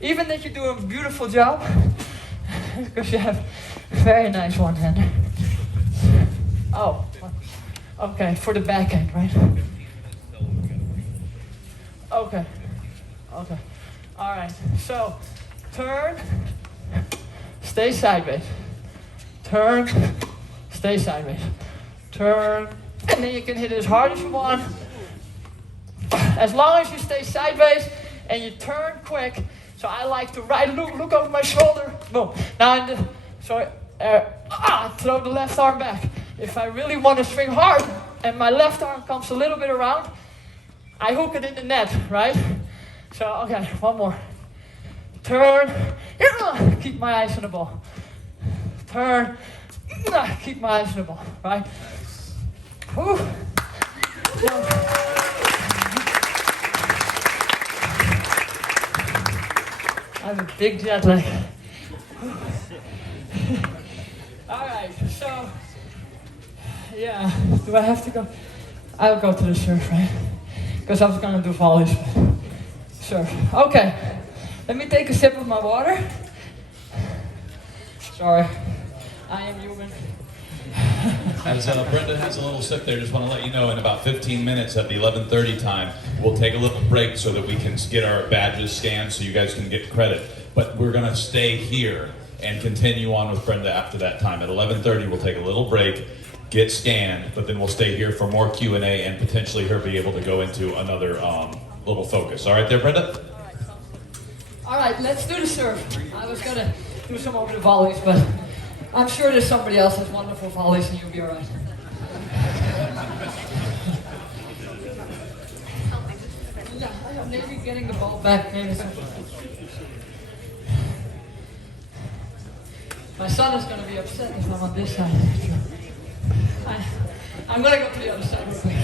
Even that you do a beautiful job. Because you have a very nice one-hander. Oh, okay, for the backhand, right? Okay, all right, so turn, stay sideways, turn, stay sideways, turn, and then you can hit it as hard as you want. As long as you stay sideways and you turn quick. So I like to look over my shoulder, boom. Now, throw the left arm back. If I really want to swing hard and my left arm comes a little bit around, I hook it in the net, right? So, okay, one more. Turn, keep my eyes on the ball. Turn, keep my eyes on the ball, right? Whew. I have a big jet lag. All right, so, yeah, do I have to go? I'll go to the surf, right? Because I was gonna do volleys. Surf. Okay, let me take a sip of my water. Sorry, I am human. As Brenda has a little sip there, just want to let you know in about 15 minutes at the 11:30 time, we'll take a little break so that we can get our badges scanned so you guys can get credit. But we're going to stay here and continue on with Brenda after that time. At 11:30, we'll take a little break, get scanned, but then we'll stay here for more Q&A and potentially her be able to go into another little focus. All right there, Brenda? All right, let's do the surf. I was going to do some over the volleys, but I'm sure there's somebody else with wonderful volleys and you'll be all right. Yeah, maybe getting the ball back, maybe something. My son is going to be upset if I'm on this side. I'm going to go to the other side real quick.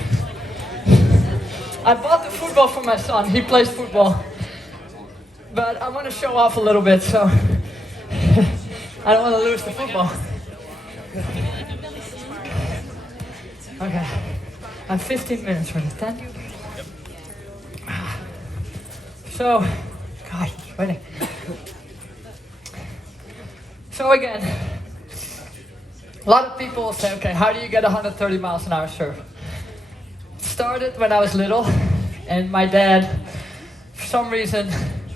I bought the football for my son. He plays football. But I want to show off a little bit, so I don't want to lose the football. Okay. I have 15 minutes for this. 10? So, gosh, I'm sweating. So again, a lot of people will say, okay, how do you get 130 miles an hour serve? It started when I was little, and my dad, for some reason,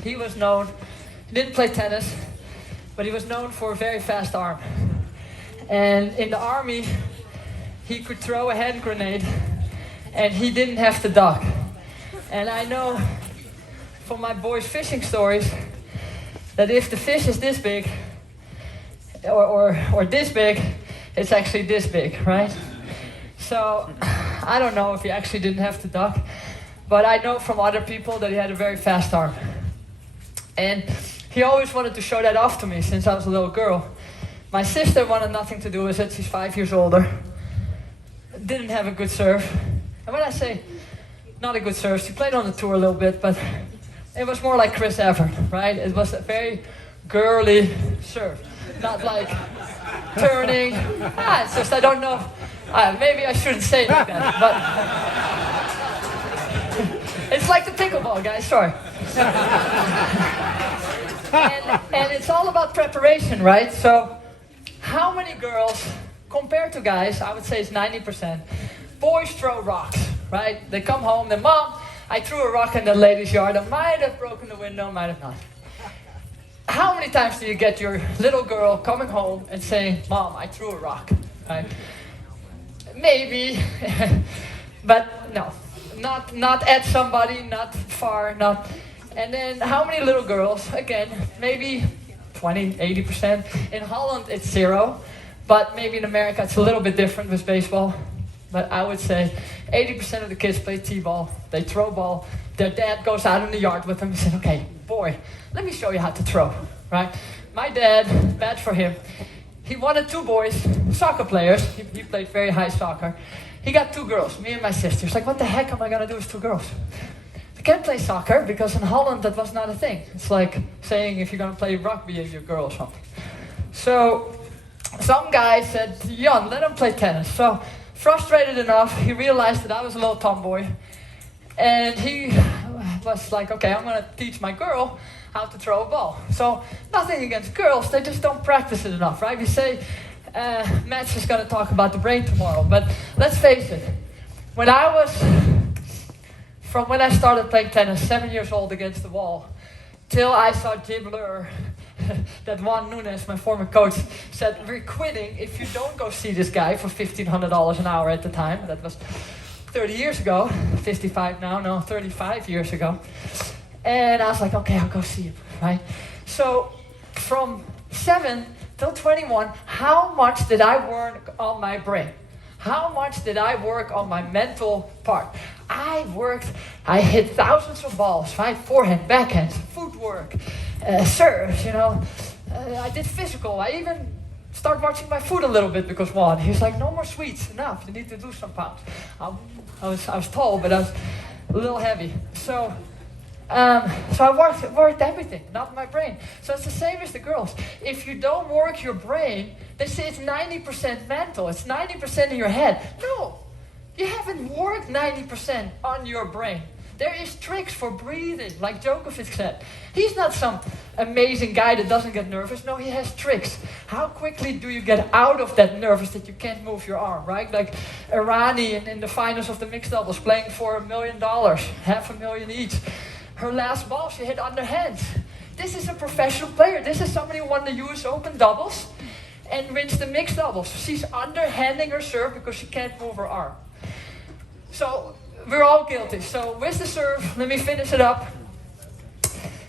he was known, he didn't play tennis, but he was known for a very fast arm. And in the army, he could throw a hand grenade, and he didn't have to duck. And I know from my boys' fishing stories that if the fish is this big, or this big, it's actually this big, right? So I don't know if he actually didn't have to duck, but I know from other people that he had a very fast arm. And he always wanted to show that off to me since I was a little girl. My sister wanted nothing to do with it. She's 5 years older. Didn't have a good serve. And when I say not a good serve, she played on the tour a little bit, but it was more like Chris Evert, right? It was a very girly serve. Not like turning. It's just I don't know. Maybe I shouldn't say it like that, but it's like the pickleball, guys. Sorry. and it's all about preparation, right? So, how many girls, compared to guys, I would say it's 90%. Boys throw rocks, right? They come home, their mom, I threw a rock in the ladies' yard. I might have broken the window, might have not. How many times do you get your little girl coming home and saying, Mom, I threw a rock, right? Maybe, but no, not at somebody, not far, not. And then how many little girls, again, maybe 20, 80%. In Holland, it's 0, but maybe in America, it's a little bit different with baseball. But I would say 80% of the kids play t-ball, they throw ball, their dad goes out in the yard with them and says, okay, boy, let me show you how to throw, right? My dad, bad for him, he wanted 2 boys, soccer players, he played very high soccer. He got 2 girls, me and my sister. He's like, what the heck am I gonna do with 2 girls? I can't play soccer because in Holland that was not a thing. It's like saying if you're gonna play rugby and you're a girl or something. So some guy said, Jan, let him play tennis. So frustrated enough, he realized that I was a little tomboy. And he was like, okay, I'm gonna teach my girl how to throw a ball. So nothing against girls, they just don't practice it enough, right? We say, Matt's is gonna talk about the brain tomorrow, but let's face it, from when I started playing tennis, 7 years old against the wall, till I saw Jim Lur, that Juan Nunes, my former coach, said, we're quitting if you don't go see this guy for $1,500 an hour at the time. That was 30 years ago, 55 now, no, 35 years ago. And I was like, okay, I'll go see him, right? So from 7 till 21, how much did I work on my brain? How much did I work on my mental part? I hit thousands of balls, right? Forehand, backhand, footwork, serves, I did physical. I even started watching my food a little bit because Juan, he's like, no more sweets, enough. You need to do some pounds. I was tall, but I was a little heavy. So I worked everything, not my brain. So it's the same as the girls. If you don't work your brain, they say it's 90% mental. It's 90% in your head. No, you haven't worked 90% on your brain. There is tricks for breathing, like Djokovic said. He's not some amazing guy that doesn't get nervous. No, he has tricks. How quickly do you get out of that nervous that you can't move your arm, right? Like Irani in the finals of the mixed doubles playing for $1 million, $500,000 each. Her last ball, she hit underhand. This is a professional player. This is somebody who won the US Open doubles and wins the mixed doubles. She's underhanding her serve because she can't move her arm. So we're all guilty. So with the serve, let me finish it up.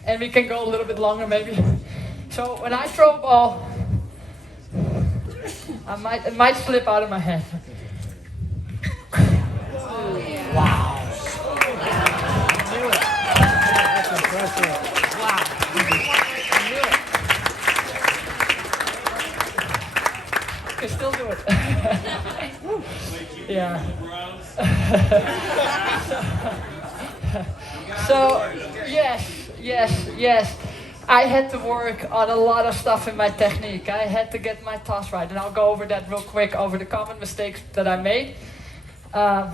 And we can go a little bit longer maybe. So when I throw a ball, it might slip out of my hand. Wow. You can still do it. Yeah. So, yes. I had to work on a lot of stuff in my technique. I had to get my toss right, and I'll go over that real quick, over the common mistakes that I made. I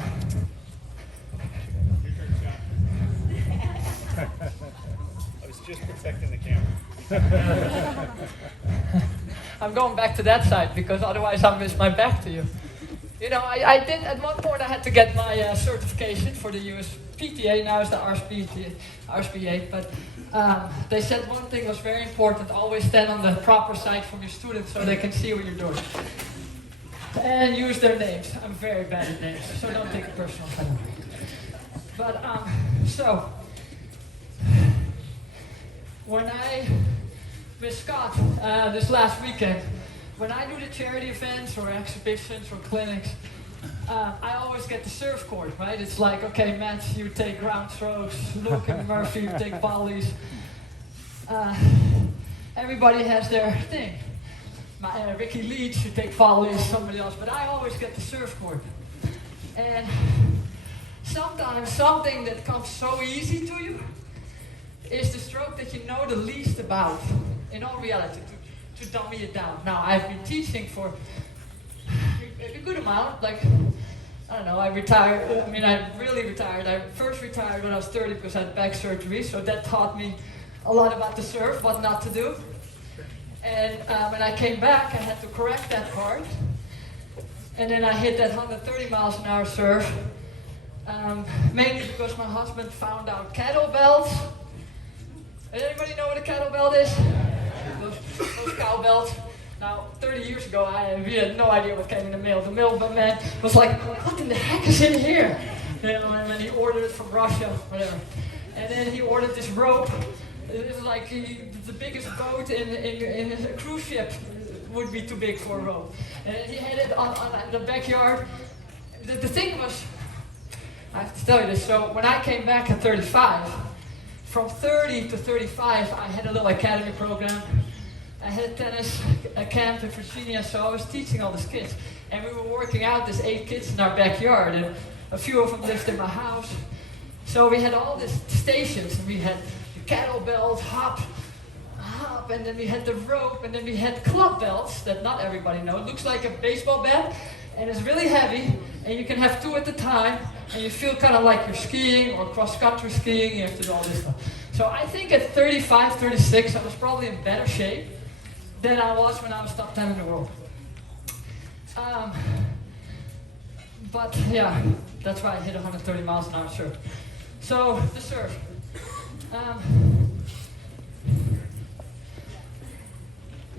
was just protecting the camera. I'm going back to that side because otherwise I'll miss my back to you. You know, I did, at one point I had to get my certification for the US PTA, now it's the RSPA, but they said one thing was very important: always stand on the proper side from your students so they can see what you're doing. And use their names. I'm very bad at names, so don't take it personal. But, so, when with Scott, this last weekend, when I do the charity events or exhibitions or clinics, I always get the serve court, right? It's like, okay, Matt, you take ground strokes, Luke and Murphy, you take volleys. Everybody has their thing. Ricky Leach, you take volleys, somebody else, but I always get the serve court. And sometimes something that comes so easy to you is the stroke that you know the least about, in all reality, to dummy it down. Now, I've been teaching for a good amount, like, I don't know, I really retired. I first retired when I was 30 because I had back surgery, so that taught me a lot about the serve, what not to do. And when I came back, I had to correct that part. And then I hit that 130 miles an hour serve, mainly because my husband found out kettlebells. Does anybody know what a kettlebell is? Those cowbells. Now, 30 years ago, we had no idea what came in the mail. The mailman was like, what in the heck is in here? You know, and then he ordered it from Russia, whatever. And then he ordered this rope. It was like the biggest boat in a cruise ship would be too big for a rope. And he had it on the backyard. The thing was, I have to tell you this, so when I came back at 35, from 30 to 35, I had a little academy program. I had a tennis camp in Virginia, so I was teaching all these kids. And we were working out, there's 8 kids in our backyard, and a few of them lived in my house. So we had all these stations, and we had kettlebells, hop, and then we had the rope, and then we had club belts that not everybody knows. It looks like a baseball bat, and it's really heavy, and you can have 2 at a time, and you feel kind of like you're skiing or cross-country skiing. You have to do all this stuff. So I think at 35, 36, I was probably in better shape than I was when I was top 10 in the world. But yeah, that's why I hit 130 miles an hour serve. So the serve.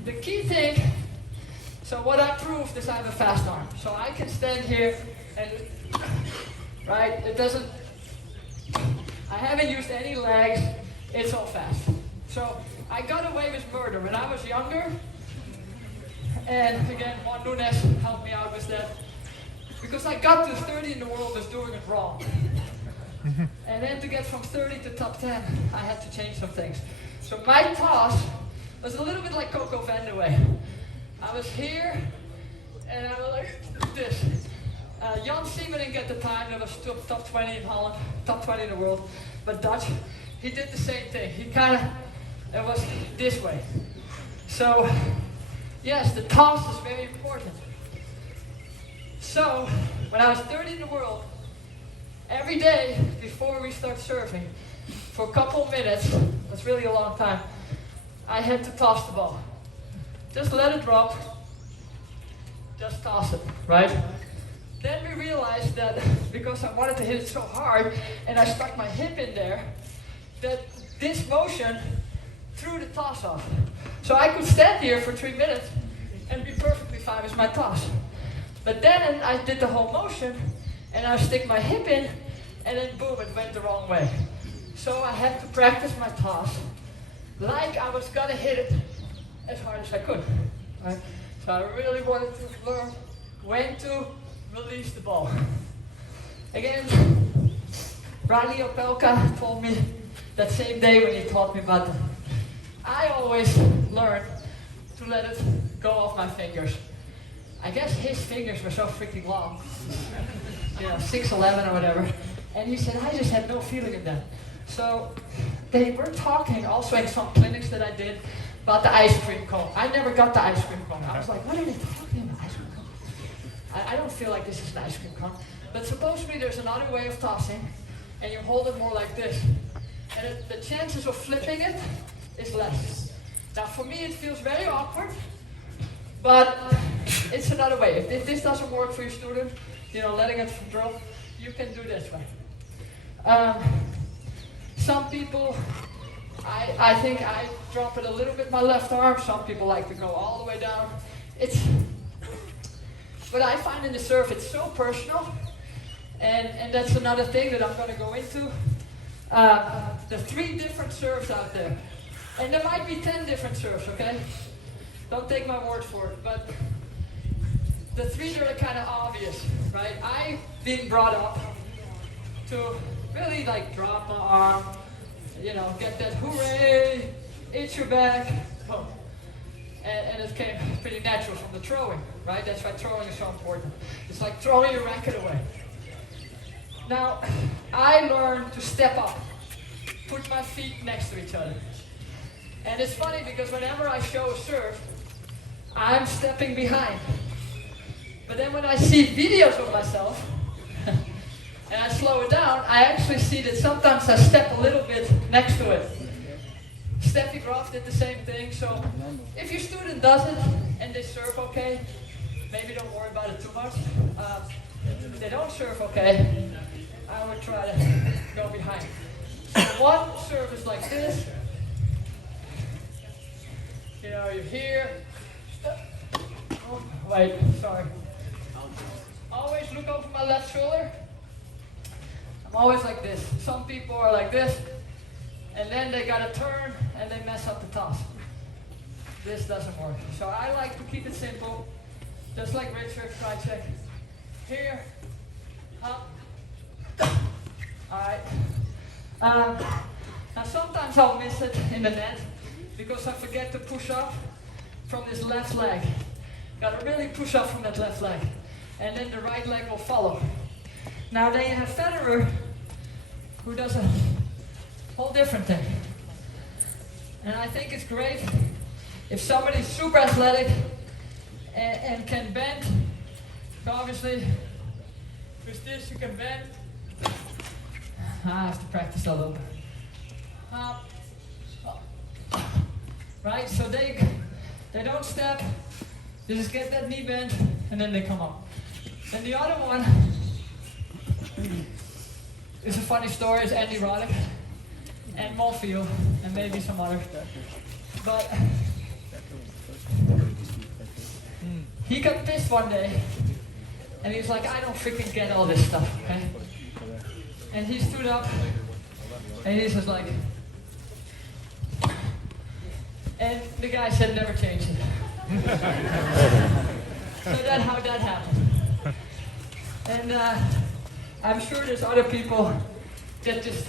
The key thing, so what I proved is I have a fast arm. So I can stand here and, right, it doesn't, I haven't used any legs, it's all fast. So I got away with murder when I was younger, and again, Juan Nunes helped me out with that, because I got to 30 in the world as doing it wrong. And then to get from 30 to top 10, I had to change some things. So my toss was a little bit like Coco Vandeweghe. I was here, and I was like this. Jan Siemen didn't get the time, that was top 20 in Holland, top 20 in the world, but Dutch, he did the same thing. He kind of, it was this way. So, yes, the toss is very important. So, when I was 30 in the world, every day before we start surfing, for a couple of minutes, that's really a long time, I had to toss the ball. Just let it drop, just toss it, right? Then we realized that because I wanted to hit it so hard and I stuck my hip in there, that this motion threw the toss off. So I could stand here for 3 minutes and be perfectly fine with my toss. But then I did the whole motion and I stick my hip in and then boom, it went the wrong way. So I had to practice my toss like I was gonna hit it as hard as I could. Right? So I really wanted to learn when to release the ball. Again, Riley Opelka told me that same day when he taught me about that. I always learn to let it go off my fingers. I guess his fingers were so freaking long, 6'11" or whatever, and he said, I just had no feeling in that. So they were talking also in some clinics that I did about the ice cream cone. I never got the ice cream cone. I was like, what are they talking about, ice cream cone? I don't feel like this is an ice cream cone. But supposedly there's another way of tossing, and you hold it more like this. And the chances of flipping it is less. Now for me it feels very awkward, but it's another way. If this doesn't work for your student, you know, letting it drop, you can do this way. Some people, I think I drop it a little bit my left arm. Some people like to go all the way down. But I find in the serve it's so personal, and that's another thing that I'm going to go into. The 3 different serves out there, and there might be 10 different serves. Okay, don't take my word for it, but the 3 that are kind of obvious, right? I've been brought up to really like drop my arm, you know, get that hooray, hit your back, boom. And it came pretty natural from the throwing, right? That's why throwing is so important. It's like throwing your racket away. Now, I learned to step up, put my feet next to each other. And it's funny because whenever I show a serve, I'm stepping behind. But then when I see videos of myself, and I slow it down, I actually see that sometimes I step a little bit next to it. Steffi Graf did the same thing, so if your student does it and they serve okay, maybe don't worry about it too much. If they don't serve okay, I would try to go behind. So one serve is like this. You know, you're here. Oh, wait, sorry. Always look over my left shoulder. I'm always like this. Some people are like this, and then they gotta turn and they mess up the toss. This doesn't work. So I like to keep it simple, just like Richard, try check. Here, up. Alright. Now sometimes I'll miss it in the net because I forget to push up from this left leg. Gotta really push up from that left leg. And then the right leg will follow. Now then you have Federer, who does a whole different thing. And I think it's great if somebody's super athletic and can bend. So obviously, with this you can bend. I have to practice a little bit. Right, so they don't step, they just get that knee bent, and then they come up. Then the other one is a funny story, it's Andy Roddick and Malfield, and maybe some others. But he got pissed one day, and he was like, I don't freaking get all this stuff, okay? And he stood up, and he's just like, and the guy said, never change it. So that's how that happened. And I'm sure there's other people that just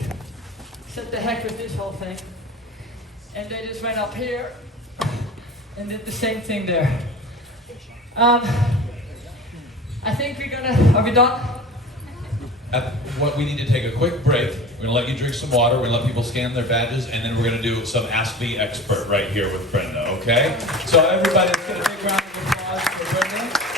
said the heck with this whole thing. And they just went up here and did the same thing there. I think we're gonna, are we done? What we need to take a quick break. We're gonna let you drink some water. We're gonna let people scan their badges, and then we're gonna do some Ask the Expert right here with Brenda. Okay? So everybody, let's get a big round of applause for Brenda.